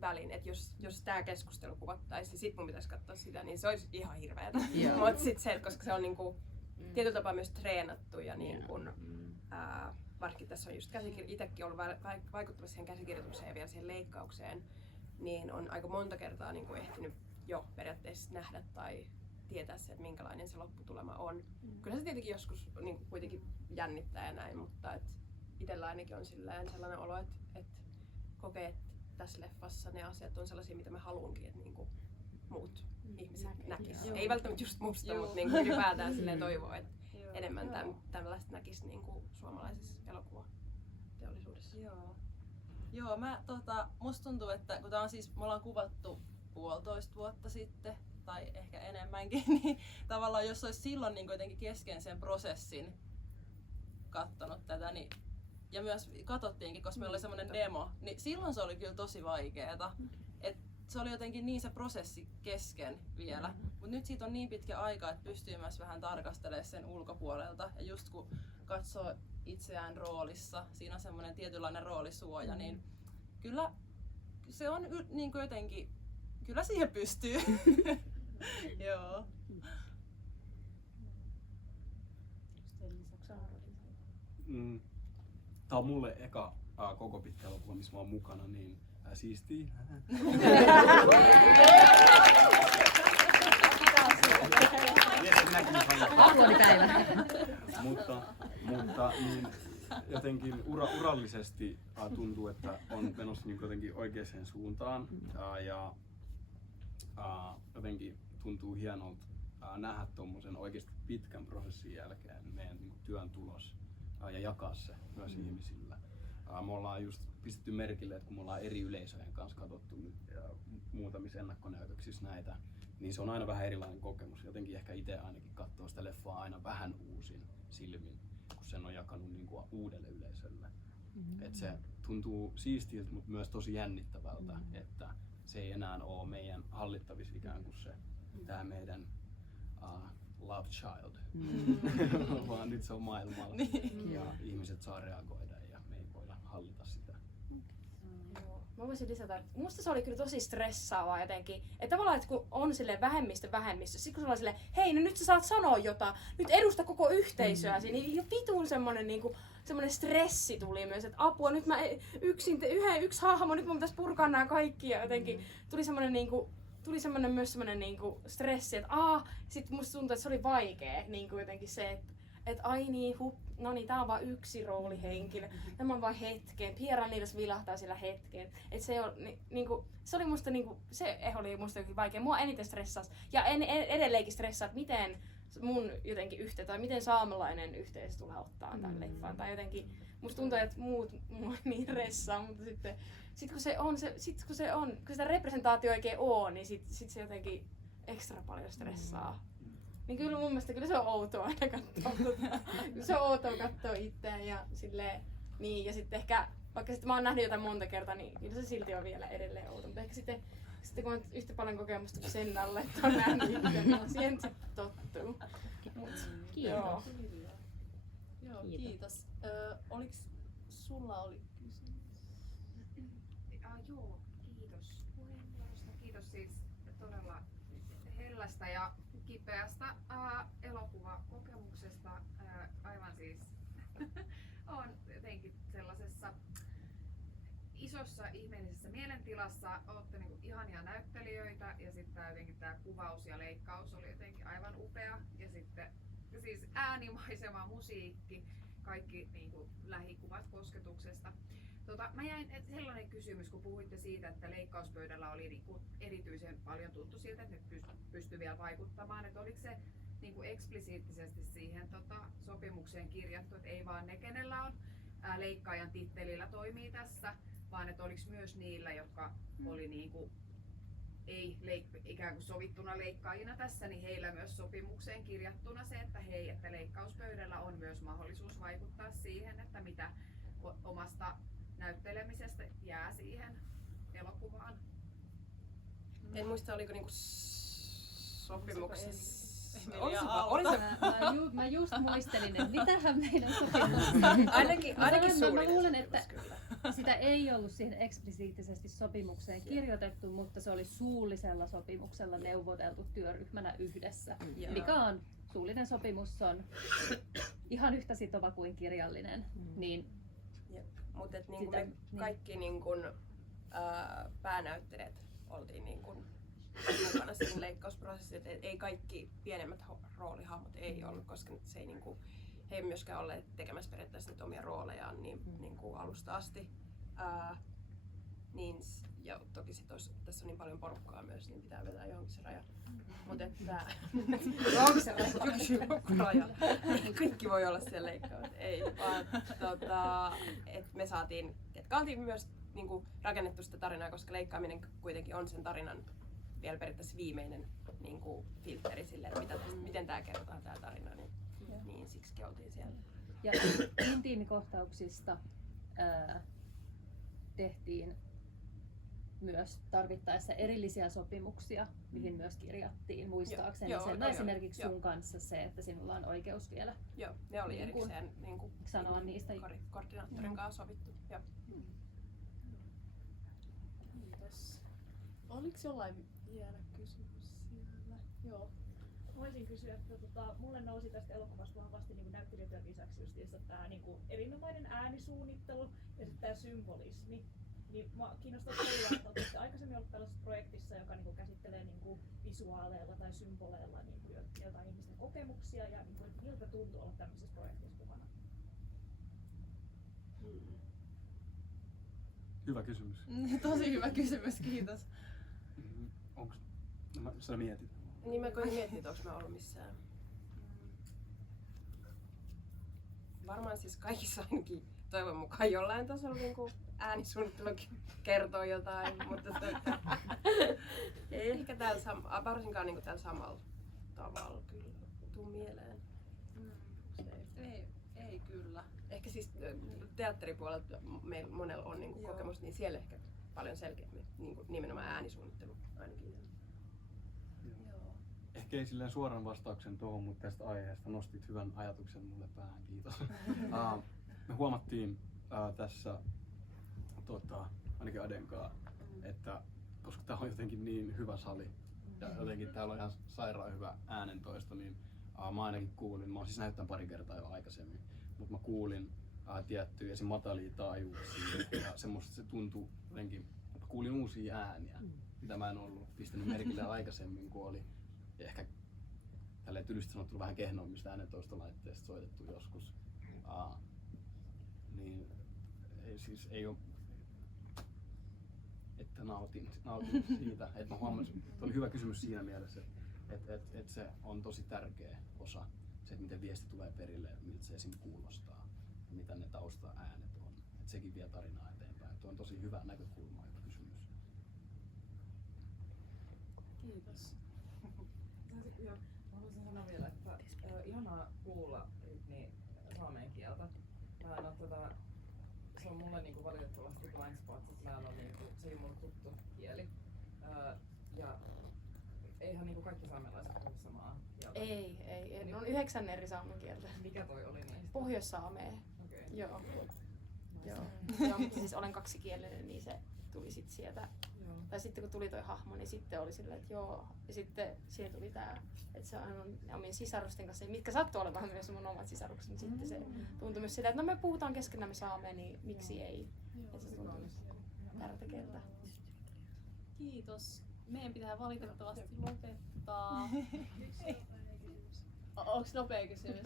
välin, että jos tää keskustelu kuvattaisiin, sit mun pitäisi katsoa sitä, niin se olisi ihan hirveetä. Mutta sit se, koska se on niinku tietyllä tapaa myös treenattu ja niin kun, vaikka tässä on just itsekin ollut vaikuttamassa siihen käsikirjoitukseen ja vielä siihen leikkaukseen, niin on aika monta kertaa niin kuin ehtinyt jo periaatteessa nähdä tai tietää se, että minkälainen se lopputulema on. Kyllä se tietenkin joskus niin kuin kuitenkin jännittää ja näin, mutta itsellä ainakin on sellainen olo, että kokee, että tässä leffassa ne asiat on sellaisia, mitä mä haluankin, että niin kuin muut ihmiset näkis. Ei välttämättä just musta, mutta niin kuin ylipäätään silleen toivoo, että enemmän tällaista näkisi niin kuin suomalaisessa elokuvateollisuudessa. Joo, musta tuntuu, että kun tää on siis, me ollaan kuvattu 1,5 vuotta sitten, tai ehkä enemmänkin, niin tavallaan jos olisi silloin niin jotenkin kesken sen prosessin kattonut tätä, niin, ja myös katsottiinkin, koska meillä oli semmoinen demo, niin silloin se oli kyllä tosi vaikeeta. Et se oli jotenkin niin se prosessi kesken vielä, mutta nyt siitä on niin pitkä aika, että pystyy myös vähän tarkastelemaan sen ulkopuolelta. Ja just kun katsoo itseään roolissa, siinä on semmoinen tietynlainen roolisuoja, niin kyllä se on niin kuin jotenkin, kyllä siihen pystyy. Joo. Tää on mulle eka koko pitkä elokuva, missä mä oon mukana, niin siistiä. Mutta niin, jotenkin urallisesti tuntuu, että on menossa niin jotenkin oikeaan suuntaan ja jotenkin tuntuu hienolta nähdä tuommoisen oikeasti pitkän prosessin jälkeen meidän niin työn tulos ja jakaa se myös ihmisillä. Me ollaan just pistetty merkille, että kun me ollaan eri yleisöjen kanssa katsottu nyt muutamissa ennakkonäytöksissä näitä, niin se on aina vähän erilainen kokemus. Jotenkin ehkä itse ainakin katsoo sitä leffaa aina vähän uusin silmin, kun sen on jakanut niin kuin uudelle yleisölle. Et se tuntuu siistiltä, mutta myös tosi jännittävältä, että se ei enää ole meidän hallittavissa ikään kuin se tää meidän love child, vaan nyt se on maailmalla ja ihmiset saa reagoida ja me ei voida hallita sitä. Mä voisin lisätä, että musta se oli kyllä tosi stressaavaa jotenkin. Että tavallaan, että kun on sille vähemmistö, sit kun se on silleen, hei, no nyt sä saat sanoa jotain, nyt edusta koko yhteisöä, niin jo vitun semmonen stressi tuli myös, että apua, nyt mä yksi hahmo, nyt mun pitäisi purkaa nämä kaikki ja jotenkin tuli semmonen myös semmonen stressi, että sit musta tuntui, että se oli vaikea jotenkin se, että ai niin, no niin, tää on vaan yksi roolihenkilö, tämä on vaan hetken, Pierre Niels vilahtaa sillä hetken, että se on se oli musta se oli musta jokin vaikea, mua eniten stressasi ja edelleenkin stressaa, että miten mun jotenkin tai miten saamelainen yhteisö tulee ottaa tämän leffan tai jotenkin, musta tuntuu, että muut mua niin ressaa, mutta sitten kun sitä representaatio oikein on, niin sit se jotenkin ekstra paljon stressaa. Niin kyllä mun mielestä kyllä se on outoa aina katsoa. Se on outoa katsoa itseään ja silleen, niin ja sitten ehkä, vaikka sitten mä oon nähnyt jotain monta kertaa, niin kyllä se silti on vielä edelleen outo. Mutta ehkä sitten kun on yhtä paljon kokemusta kuin sen alle, että on nähnyt itse, niin siihen sitten tottuu. Kiitos. Joo, kiitos. Oliks sulla kysymys? Joo, kiitos puheenvuorosta. Kiitos siis todella hellästä ja kipeästä elokuvakokemuksesta. Aivan siis on jotenkin sellaisessa isossa ihmeellisessä mielentilassa. Olette niinku ihania näyttelijöitä ja sitten jotenkin tää kuvaus ja leikkaus oli jotenkin aivan upea. Ja sitten siis äänimaisema, musiikki, kaikki niinku lähikuvat kosketuksesta. Mä jäin, sellainen kysymys, kun puhuitte siitä, että leikkauspöydällä oli niinku erityisen paljon tuttu siltä, että ne pystyi vielä vaikuttamaan, että oliko se niinku eksplisiittisesti siihen sopimukseen kirjattu, että ei vaan ne, kenellä on leikkaajan tittelillä toimii tässä, vaan että oliko myös niillä, jotka oli niinku ei ikään kuin sovittuna leikkaajina tässä, niin heillä myös sopimukseen kirjattuna se, että hei, että leikkauspöydällä on myös mahdollisuus vaikuttaa siihen, että mitä omasta näyttelemisestä jää siihen elokuvaan. En muista, oliko niinku sopimuksessa. Mä just muistelin, että mitähän meidän sopimuksessa. Ainakin mä luulen, että sitä ei ollut siihen eksplisiittisesti sopimukseen kirjoitettu, mutta se oli suullisella sopimuksella neuvoteltu työryhmänä yhdessä. Mikä on suullinen sopimus on ihan yhtä sitova kuin kirjallinen. Niin mutta niinku me kaikki niinku, päänäyttelijät oltiin niinku mukana siinä leikkausprosessissa, että ei kaikki pienemmät roolihahmot ei ollut, koska se ei niinku, he ei myöskään olleet tekemässä periaatteessa niitä omia roolejaan niinku alusta asti. Niin, ja toki sit tässä on niin paljon porukkaa myös, niin pitää vetää johonkin se raja. Mutta että yksi raja. Kaikki voi olla siellä leikkaus. Ei, vaan että me saatiin, että oltiin myös niinku rakennettu sitä tarinaa, koska leikkaaminen kuitenkin on sen tarinan vielä periaatteessa viimeinen niinku filtteri sille, että miten tää kerrotaan tää tarina, niin siksi oltiin siellä. Ja intiimikohtauksista tehtiin myös tarvittaessa erillisiä sopimuksia, mihin myös kirjattiin muistaakseni sen esimerkiksi sun kanssa se, että sinulla on oikeus vielä. Joo, ne oli erikseen sanoa niistä koordinaattorin kanssa sovittu. Kiitos. Oliko jollain vielä kysymys siellä? Joo. Voisin kysyä, että mulle nousi tästä elokuvasta vahvasti niin näyttelijöiden lisäksi just tämä niin erinomainen äänisuunnittelu ja sitten tämä symbolismi. Niin mua kiinnostaa kuulla, että olette aikaisemmin ollut tällaisessa projektissa, joka niin käsittelee niin visuaaleilla tai symboleilla niin jotain ihmisten kokemuksia ja niin miltä tuntuu olla tämmöisessä projektissa mukana? Hyvä kysymys. Tosi hyvä kysymys, kiitos. Onko sä mietit? Niin mä koitin miettiä, että onko mä ollut missään. Varmaan siis kaikissa ainakin toivon mukaan jollain tasolla niin äänisuunnittelukin kertoo jotain, mutta ei ehkä varsinkaan niin tällä samalla tavalla kyllä tuu mieleen. Ei kyllä. Ehkä siis teatteripuolella meillä monella on niin kokemus, niin siellä ehkä paljon selkeämmin niin nimenomaan äänisuunnittelu ainakin. Joo. ehkä ei silleen suoran vastauksen tuohon, mutta tästä aiheesta nostit hyvän ajatuksen mulle päähän, kiitos. Me huomattiin tässä ainakin Adenkaan, että koska tää on jotenkin niin hyvä sali ja jotenkin täällä on ihan sairaan hyvä äänentoisto, niin mä ainakin kuulin, mä oon siis näyttänyt pari kertaa jo aikaisemmin, mutta mä kuulin tiettyjä matalia taajuuksia ja semmoista se tuntui jotenkin, että kuulin uusia ääniä, mitä mä en ollut pistänyt merkille aikaisemmin, kun oli ehkä tälleen tylysti sanottuna vähän kehnoimmista äänentoistolaitteista soitettu joskus. Niin ei ole, että nautin siitä, että mä huomasin, että oli hyvä kysymys siinä mielessä, että se on tosi tärkeä osa, se, että miten viesti tulee perille, miltä se esim. Kuulostaa ja mitä ne taustaäänet on. Että sekin vie tarinaa eteenpäin. Tuo on tosi hyvä näkökulma ja kysymys. Kiitos. Ja mä haluaisin sanoa vielä, että ihanaa kuulla niin saamen kieltä. Mä en ole se on mulle niinku valitettavasti blind spot, että mä en ole se ei ole mulle tuttu kieli. Ja eihän niinku kaikki saamelaiset puhu samaa kieltä. Ei. Ne on 9 eri saamen kieltä. Mikä toi oli niistä? Pohjois-saamea. Okei. Joo. Joo. Siis olen kaksikielinen, niin se tuli sit sieltä. Joo. Tai sitten kun tuli toi hahmo, niin sitten oli silleen, että joo. Ja sitten siihen tuli tää, että se on omien sisarusten kanssa, mitkä sattuu olemaan myös mun omat sisarukseni. Sitten se tuntui myös silleen, että no me puhutaan keskenämme saamea, niin miksi ei. Ja se tuntui tärkeältä. Kiitos. Meidän pitää valitettavasti lopettaa. Onks nopea kysymys?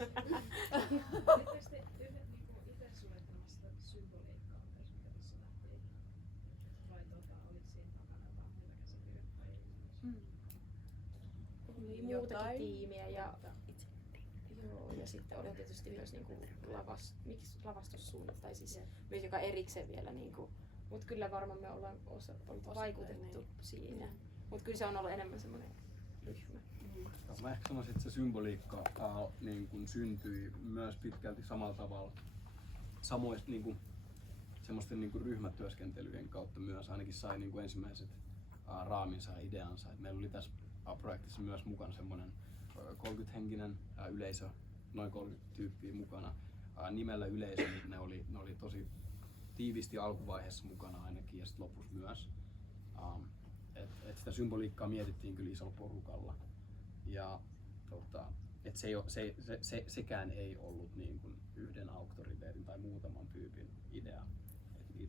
Oletteko te itse suunnittelemassa sitä symboliikkaa, mikä tuossa lähti? Vai oliko siinä takana jotain muita käsityötä? Oli muutakin tiimiä ja joo, ja sitten oli tietysti myös niinku lavastussuunnit, tai siis myös joka erikseen vielä niinku, mut kyllä varmaan me ollaan vaikutettu siinä. Mut kyllä se on ollut enemmän semmoinen ryhmä. Mä ehkä sanoisin, että se symboliikka niin kun syntyi myös pitkälti samalla tavalla samoista niin kun, semmoisten niin kun ryhmätyöskentelyjen kautta myös ainakin sai niin kun ensimmäiset raaminsa ja ideansa. Et meillä oli tässä projektissa myös mukana semmoinen 30-henkinen yleisö, noin 30 tyyppiä mukana. Nimellä yleisö, niin ne oli tosi tiivisti alkuvaiheessa mukana ainakin ja sitten lopussa myös. Et sitä symboliikkaa mietittiin kyllä isolla porukalla. Ja sekään ei ollut niin kuin yhden auktoriteetin tai muutaman tyypin idea.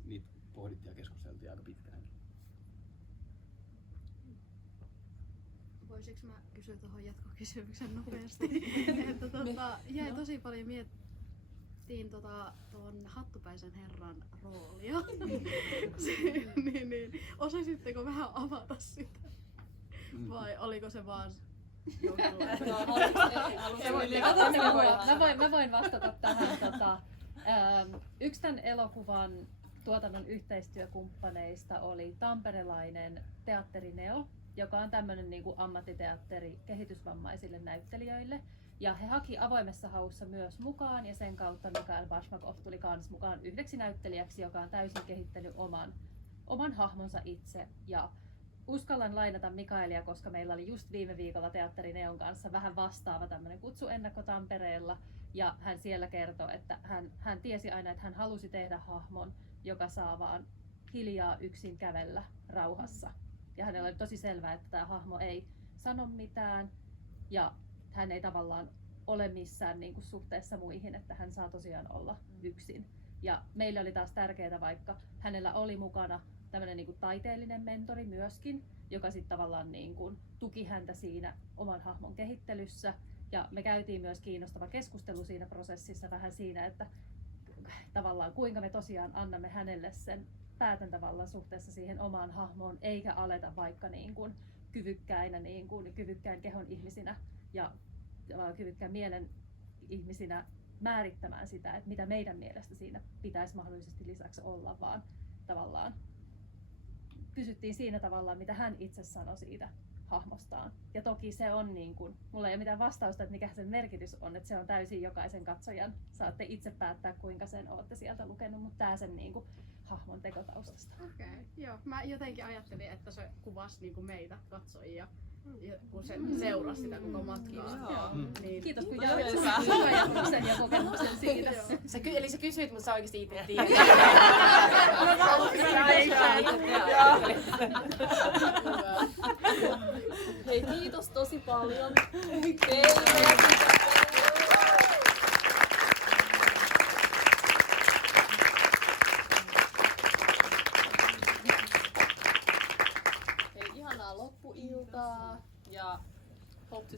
Niitä pohdittiin ja keskusteltiin aika pitkäänkin. Voisinko mä kysyä tuohon jatkokysymyksen nopeasti? Että jäi tosi paljon miettiin tuon hattupäisen herran roolia. niin, osaisitteko vähän avata sitä? Vai oliko se vaan Mä voin vastata tähän. Yksi tämän elokuvan tuotannon yhteistyökumppaneista oli tamperelainen Teatteri Neo, joka on tämmöinen niin kuin ammattiteatteri kehitysvammaisille näyttelijöille. Ja he haki avoimessa haussa myös mukaan ja sen kautta Mikael Bashmakov tuli kans mukaan yhdeksi näyttelijäksi, joka on täysin kehittänyt oman hahmonsa itse. Ja uskallan lainata Mikaelia, koska meillä oli just viime viikolla Teatteri Neon kanssa vähän vastaava tämmöinen kutsuennakko Tampereella. Ja hän siellä kertoi, että hän tiesi aina, että hän halusi tehdä hahmon, joka saa vaan hiljaa yksin kävellä rauhassa. Ja hänellä oli tosi selvää, että tämä hahmo ei sano mitään ja hän ei tavallaan ole missään niin kuin suhteessa muihin, että hän saa tosiaan olla yksin. Ja meille oli taas tärkeää, vaikka hänellä oli mukana tämmöinen niin kuin taiteellinen mentori myöskin, joka sitten tavallaan niin kuin tuki häntä siinä oman hahmon kehittelyssä. Ja me käytiin myös kiinnostava keskustelu siinä prosessissa vähän siinä, että tavallaan kuinka me tosiaan annamme hänelle sen päätäntävallan suhteessa siihen omaan hahmoon, eikä aleta vaikka niin kuin kyvykkäinä, niin kuin kyvykkään kehon ihmisinä ja kyvykkään mielen ihmisinä määrittämään sitä, että mitä meidän mielestä siinä pitäisi mahdollisesti lisäksi olla, vaan tavallaan pysyttiin siinä tavallaan, mitä hän itse sanoi siitä hahmostaan. Ja toki se on niin kuin, mulla ei ole mitään vastausta, että mikä sen merkitys on, että se on täysin jokaisen katsojan. Saatte itse päättää, kuinka sen olette sieltä lukenut, mutta tää sen niin kuin hahmon tekotaustasta. Okei, joo. Mä jotenkin ajattelin, että se kuvasi niin kuin meitä katsojia. kun se seurasi sitä koko matkaa. Niin, Kiitos kun Joo, jaoit hyvä. sun ajatuksen ja kokemuksen siitä. Eli sä kysyit, mutta sä oikeesti itse tiedät. Hei, kiitos tosi paljon. Hei, ihanaa loppuiltaa ja hope to